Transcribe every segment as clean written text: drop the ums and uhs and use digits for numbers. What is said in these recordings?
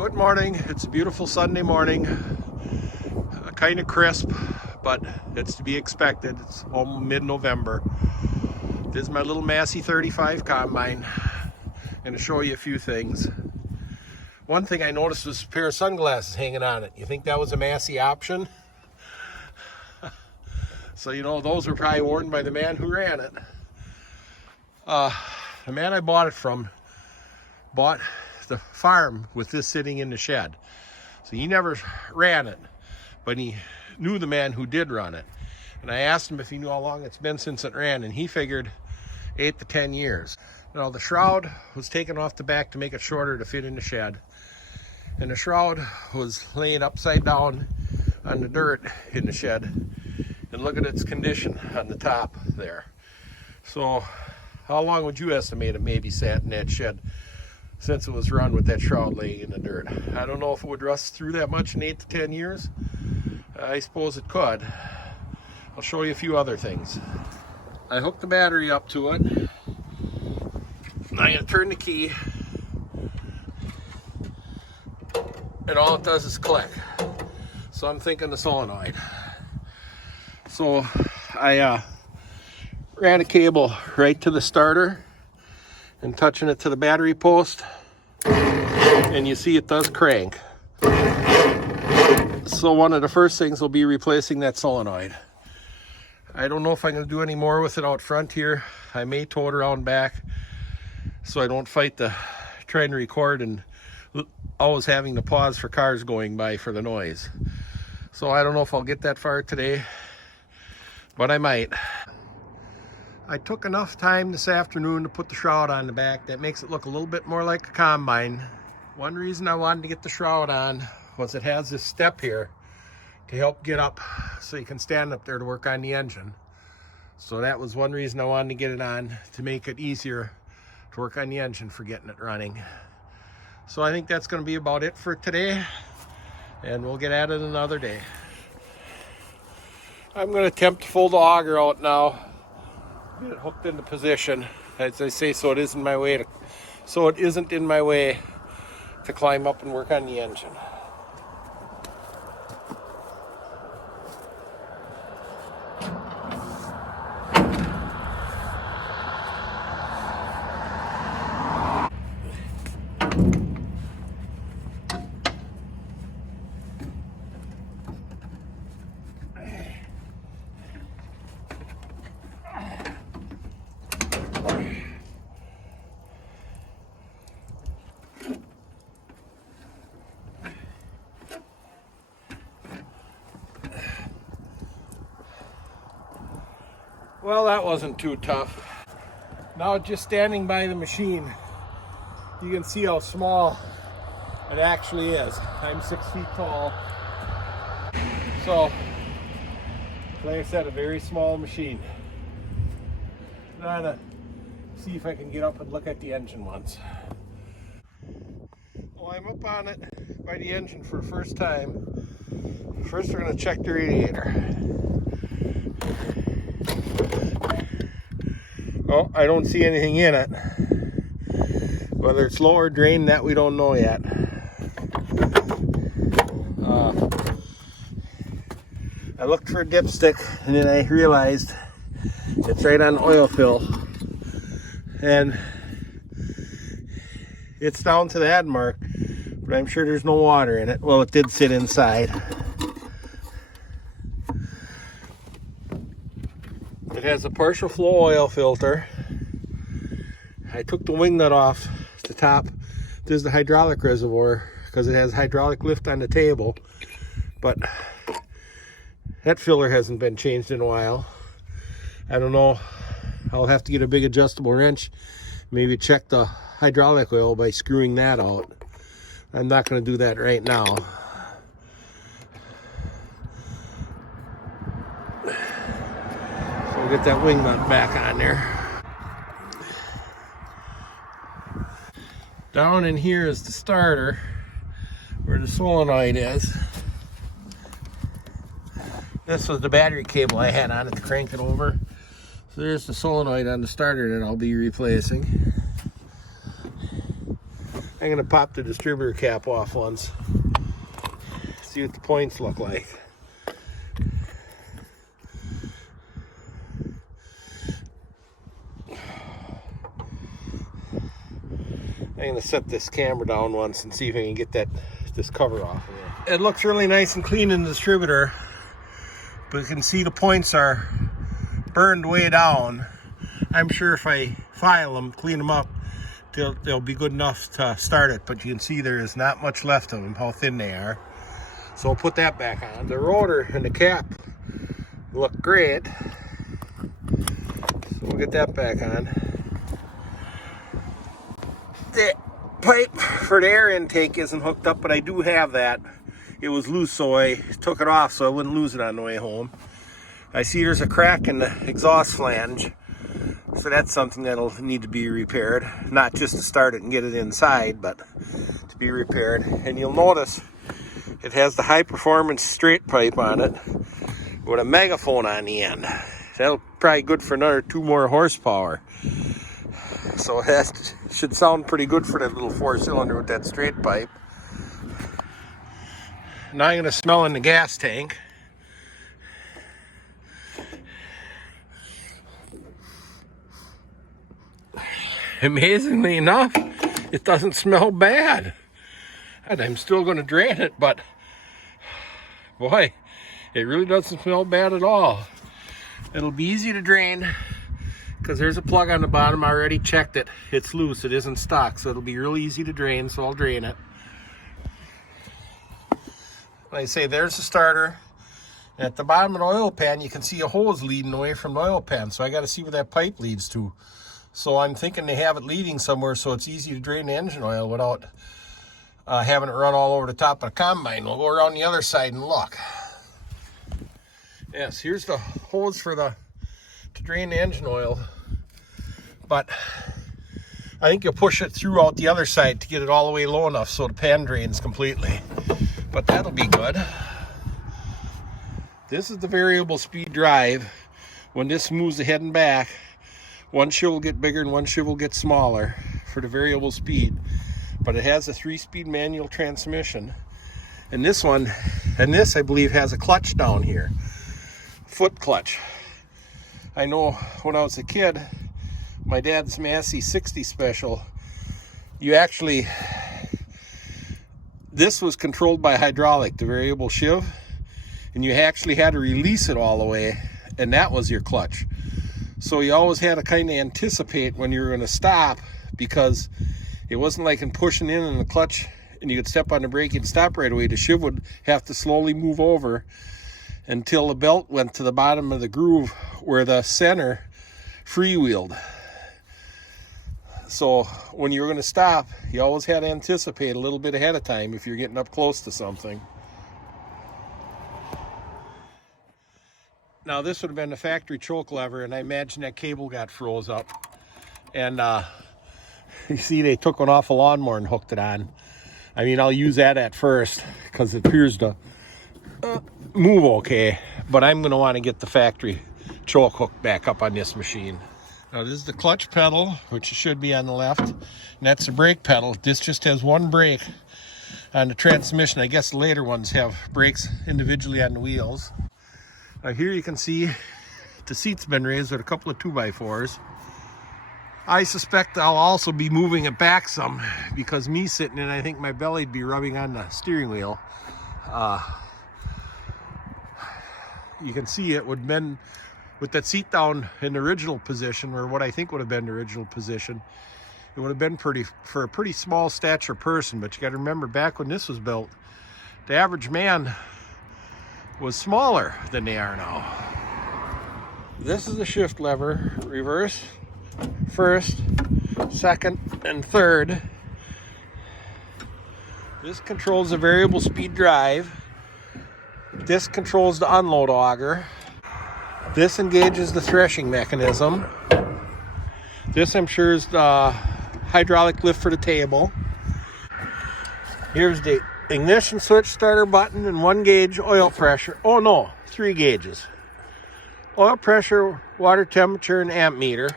Good morning. It's a beautiful Sunday morning. Kind of crisp, but it's to be expected. It's mid-November. This is my little Massey 35 combine. I'm going to show you a few things. One thing I noticed was a pair of sunglasses hanging on it. You think that was a Massey option? So you know those were probably worn by the man who ran it. The man I bought it from bought the farm with this sitting in the shed. So he never ran it, but he knew the man who did run it. And I asked him if he knew how long it's been since it ran, and he figured 8 to 10 years. Now the shroud was taken off the back to make it shorter to fit in the shed. And the shroud was laying upside down on the dirt in the shed. And look at its condition on the top there. So how long would you estimate it maybe sat in that shed since it was run with that shroud laying in the dirt? I don't know if it would rust through that much in 8 to 10 years. I suppose it could. I'll show you a few other things. I hooked the battery up to it. Now I'm going to turn the key. And all it does is click. So I'm thinking the solenoid. So I ran a cable right to the starter and touching it to the battery post, and you see it does crank. So one of the first things will be replacing that solenoid. I don't know if I'm going to do any more with it out front here. I may tow it around back so I don't fight the trying to record and always having to pause for cars going by for the noise. So I don't know if I'll get that far today, but I might. I took enough time this afternoon to put the shroud on the back. That makes it look a little bit more like a combine. One reason I wanted to get the shroud on was it has this step here to help get up so you can stand up there to work on the engine. So that was one reason I wanted to get it on, to make it easier to work on the engine for getting it running. So I think that's going to be about it for today, and we'll get at it another day. I'm going to attempt to fold the auger out now. Get it hooked into position, as I say, so it isn't in my way to climb up and work on the engine. Well, that wasn't too tough. Now just standing by the machine, you can see how small it actually is. I'm 6 feet tall. So, like I said, a very small machine. Now I'm gonna see if I can get up and look at the engine once. Well, I'm up on it by the engine for the first time. First we're gonna check the radiator. Oh, I don't see anything in it. Whether it's low or drain, that we don't know yet. I looked for a dipstick, and then I realized it's right on the oil fill. And it's down to the head mark, but I'm sure there's no water in it. Well, it did sit inside. It has a partial flow oil filter. I took the wing nut off the top. This is the hydraulic reservoir because it has hydraulic lift on the table, but that filler hasn't been changed in a while. I don't know. I'll have to get a big adjustable wrench, maybe check the hydraulic oil by screwing that out. I'm not going to do that right now. We'll get that wing nut back on there. Down in here is the starter, where the solenoid is. This was the battery cable I had on it to crank it over. So there's the solenoid on the starter that I'll be replacing. I'm going to pop the distributor cap off once. See what the points look like. I'm going to set this camera down once and see if I can get this cover off of it. It looks really nice and clean in the distributor, but you can see the points are burned way down. I'm sure if I file them, clean them up, they'll be good enough to start it, but you can see there is not much left of them, how thin they are. So I'll put that back on. The rotor and the cap look great, so we'll get that back on. The pipe for the air intake isn't hooked up, but I do have that. It was loose, so I took it off so I wouldn't lose it on the way home. I see there's a crack in the exhaust flange, so that's something that'll need to be repaired. Not just to start it and get it inside, but to be repaired. And you'll notice it has the high performance straight pipe on it with a megaphone on the end. That'll probably good for another 2 more horsepower. So that should sound pretty good for that little 4-cylinder with that straight pipe. Now I'm going to smell in the gas tank. Amazingly enough, it doesn't smell bad. And I'm still going to drain it, but boy, it really doesn't smell bad at all. It'll be easy to drain because there's a plug on the bottom. I already checked it. It's loose. It isn't stock, so it'll be really easy to drain, so I'll drain it. Like I say, there's the starter. And at the bottom of the oil pan, you can see a hose leading away from the oil pan, so I got to see where that pipe leads to. So I'm thinking they have it leading somewhere so it's easy to drain the engine oil without having it run all over the top of the combine. We'll go around the other side and look. Yes, here's the hose for to drain the engine oil. But I think you'll push it through out the other side to get it all the way low enough so the pan drains completely. But that'll be good. This is the variable speed drive. When this moves ahead and back, one shift will get bigger and one shift will get smaller for the variable speed. But it has a 3-speed manual transmission. And this one, and this I believe has a clutch down here. Foot clutch. I know when I was a kid, my dad's Massey 60 special, this was controlled by hydraulic, the variable shift, and you actually had to release it all the way, and that was your clutch. So you always had to kind of anticipate when you were going to stop, because it wasn't like in pushing in the clutch and you could step on the brake and stop right away. The shift would have to slowly move over until the belt went to the bottom of the groove where the center freewheeled. So when you were going to stop, you always had to anticipate a little bit ahead of time if you're getting up close to something. Now this would have been the factory choke lever, and I imagine that cable got froze up. And you see they took one off a lawnmower and hooked it on. I mean, I'll use that at first because it appears to move okay. But I'm going to want to get the factory choke hook back up on this machine. Now this is the clutch pedal, which should be on the left. And that's the brake pedal. This just has one brake on the transmission. I guess the later ones have brakes individually on the wheels. Now here you can see the seat's been raised with a couple of 2x4s. I suspect I'll also be moving it back some because me sitting in, I think my belly'd be rubbing on the steering wheel. You can see it would have been with that seat down in the original position, or what I think would have been the original position. It would have been pretty for a pretty small stature person, but you got to remember back when this was built, the average man was smaller than they are now. This is the shift lever, reverse, first, second, and third. This controls the variable speed drive. This controls the unload auger. This engages the threshing mechanism. This, I'm sure, is the hydraulic lift for the table. Here's the ignition switch, starter button, and 1 gauge oil pressure. Oh no, 3 gauges. Oil pressure, water temperature, and amp meter.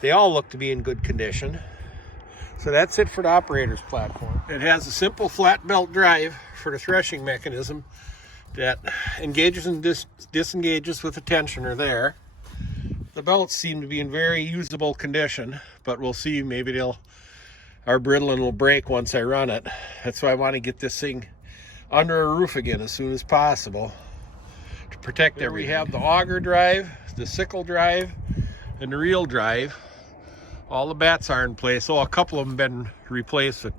They all look to be in good condition. So that's it for the operator's platform. It has a simple flat belt drive for the threshing mechanism that engages and disengages with the tensioner there. The belts seem to be in very usable condition, but we'll see, maybe they'll are brittle and will break once I run it. That's why I want to get this thing under a roof again as soon as possible to protect everything. We have the auger drive, the sickle drive, and the reel drive. All the bats are in place. Oh, a couple of them have been replaced with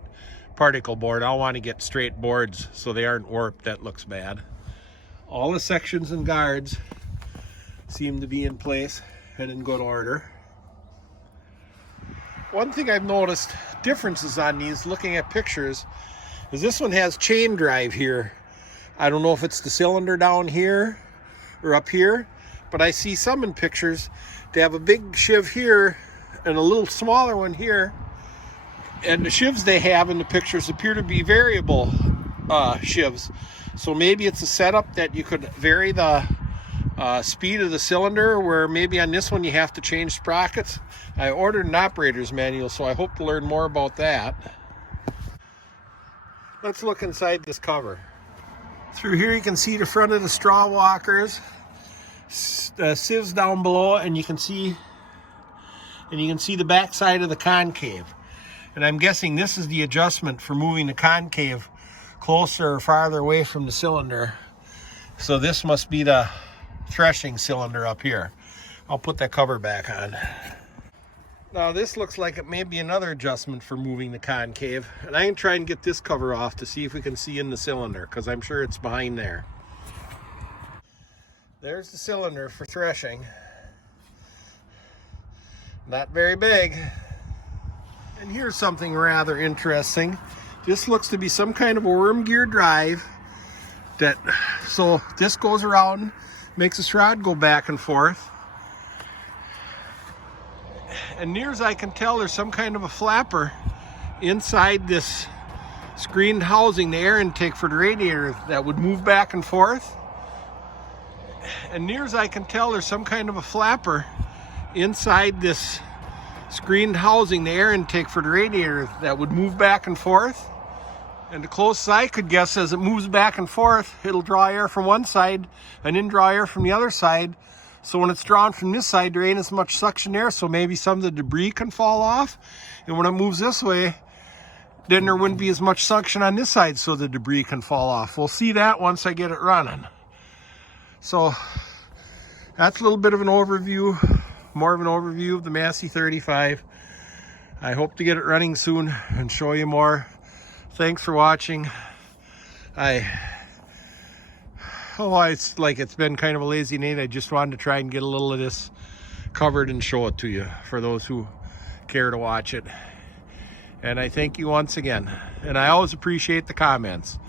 particle board. I want to get straight boards so they aren't warped. That looks bad. All the sections and guards seem to be in place and in good order. One thing I've noticed differences on these, looking at pictures, is this one has chain drive here. I don't know if it's the cylinder down here or up here, but I see some in pictures. They have a big shiv here and a little smaller one here. And the shivs they have in the pictures appear to be variable shivs. So maybe it's a setup that you could vary the speed of the cylinder, where maybe on this one you have to change sprockets. I ordered an operator's manual, so I hope to learn more about that. Let's look inside this cover. Through here you can see the front of the straw walkers, the sieves down below, and you can see the back side of the concave. And I'm guessing this is the adjustment for moving the concave closer or farther away from the cylinder. So this must be the threshing cylinder up here. I'll put that cover back on. Now this looks like it may be another adjustment for moving the concave, and I can try and get this cover off to see if we can see in the cylinder, because I'm sure it's behind there. There's the cylinder for threshing. Not very big. And here's something rather interesting. This looks to be some kind of a worm gear drive so this goes around, makes this rod go back and forth. And near as I can tell, there's some kind of a flapper inside this screened housing, the air intake for the radiator, that would move back and forth. And near as I can tell, there's some kind of a flapper inside this screened housing, the air intake for the radiator, that would move back and forth. And the closest I could guess, as it moves back and forth, it'll draw air from one side and then draw air from the other side. So when it's drawn from this side, there ain't as much suction there, so maybe some of the debris can fall off. And when it moves this way, then there wouldn't be as much suction on this side, so the debris can fall off. We'll see that once I get it running. So that's a little bit of an overview, more of an overview of the Massey 35. I hope to get it running soon and show you more. Thanks for watching. It's like it's been kind of a lazy night. I just wanted to try and get a little of this covered and show it to you for those who care to watch it. And I thank you once again. And I always appreciate the comments.